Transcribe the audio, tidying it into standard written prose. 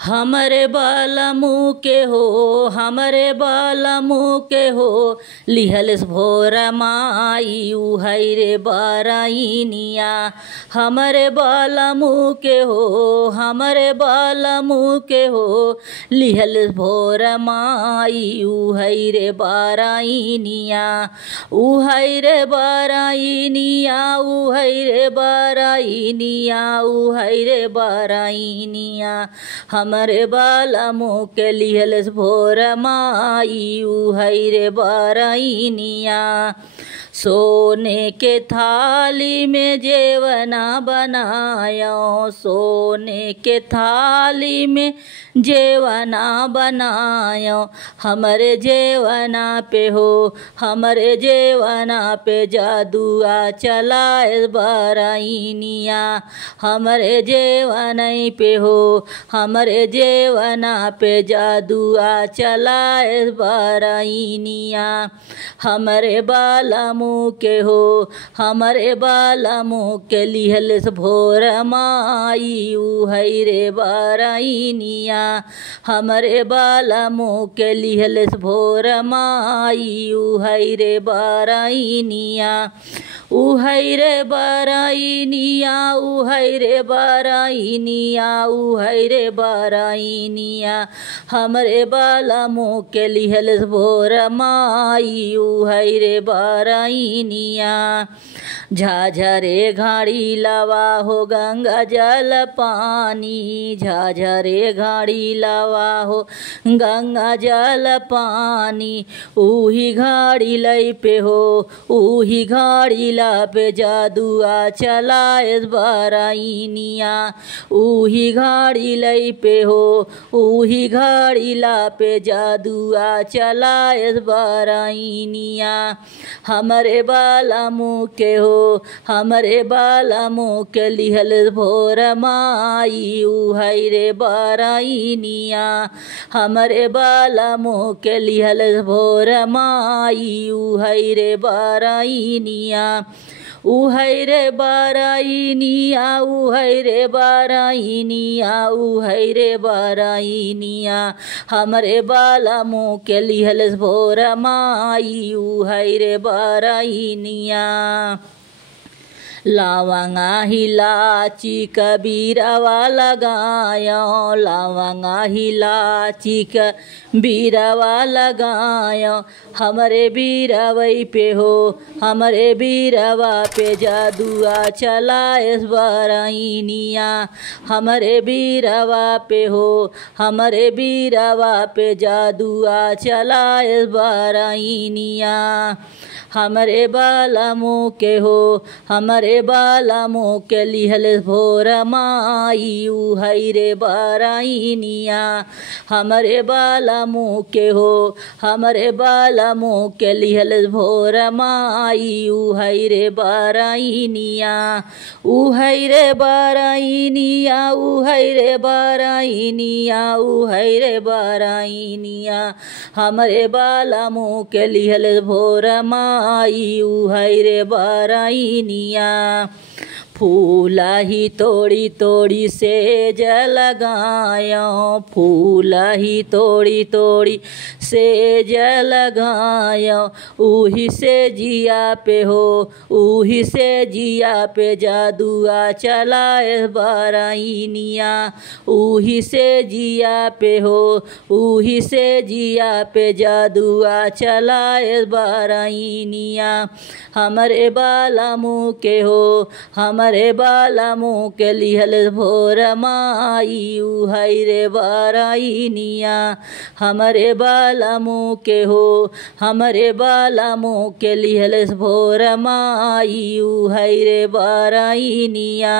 हमरे बालमू के हो, हमरे बालमू के हो, लिहल भोर माई उहई रे बरइनिया। हमरे बालमू के हो, हमरे बालमू के हो, लिहल भोर माई उहई रे बरइनिया। उहई रे बरइनिया, उहई रे बरइनिया, उहई रे बरइनिया। हमरे बालमू के लिहल भोर माई उहई रे बरइनिया। सोने के थाली में जेवना बनायो, सोने के थाली में जेवना बनायो। हमरे जेवना पे हो, हमरे जेवना पे जादुआ चलाए बरइनिया। हमरे जेवना पे हो, हमरे जेवना पे जादुआ चलाए बरइनिया। हमरे बालमू के हो, हमरे बालमू के लिहल भोर माई उहई रे बरइनिया। हमरे बालमू के लिहल भोर माई उहई रे बरइनिया। उहई रे बरइनिया, उहई रे बरइनिया, उहई रे बरइनिया। हमरे बालमू के लिहल भोर माई उहई रे बरइनिया। झाझरे घाड़ी लवा हो गंगा जल पानी, झाझरे घाड़ी लवा हो गंगा जल पानी। उही घाड़ी लई पे हो, उही घाड़ी ला पे जादुआ चलाए बरइनिया। उही घाड़ी लई पे हो, उही घाड़ी ला पे जादुआ चलाए बरइनिया। हमरे बालमू के हो, हमरे बालमू के लिहल भोर माई उहई रे बरइनिया। हमरे बालमू के लिहल भोर माई उहई रे बरइनिया। उहई रे बरइनिया, उहई रे बरइनिया, उहई रे बरइनिया। हमरे बालमू के लिहल भोर माई उहई रे बरइनिया। लवंगा हिलाची कबीरवा लगायो, लवंगा हिलाची कबीरवा लगायो। हमरे बीरवई पे हो, हमरे बीरवा पे जादुआ चलाए बरइनिया। हमरे बीरवा पे हो, हमरे बीरवा पे जादुआ चलाए बरइनिया। हमरे बालमू के हो, हमरे बालमू के लिहल भोर माई उहई रे बरइनिया। हमरे बालमू के हो, हमरे बालमू के लिहल भोर माई उहई रे बरइनिया। उहई रे बरइनिया, उहई रे बरइनिया, उहई रे बरइनिया। हमरे बालमू के लिहल भोर माई उहई रे बरइनिया। फूल ही तोड़ी तोड़ी सेज लगायो, फूल ही तोड़ी तोड़ी सेज लगायो। उही से जिया पे हो, उही से जिया पे जादुआ चलाए बरइनिया। उही से जिया पे हो, उही से जिया पे जादुआ चलाए बरइनिया। हमरे बालमू के हो, हमरे बालमू के लिहल भोर माई उहई रे बरइनिया। हमरे बालमू के हो, हमरे बालमू के लिहल भोर माई उहई रे बरइनिया।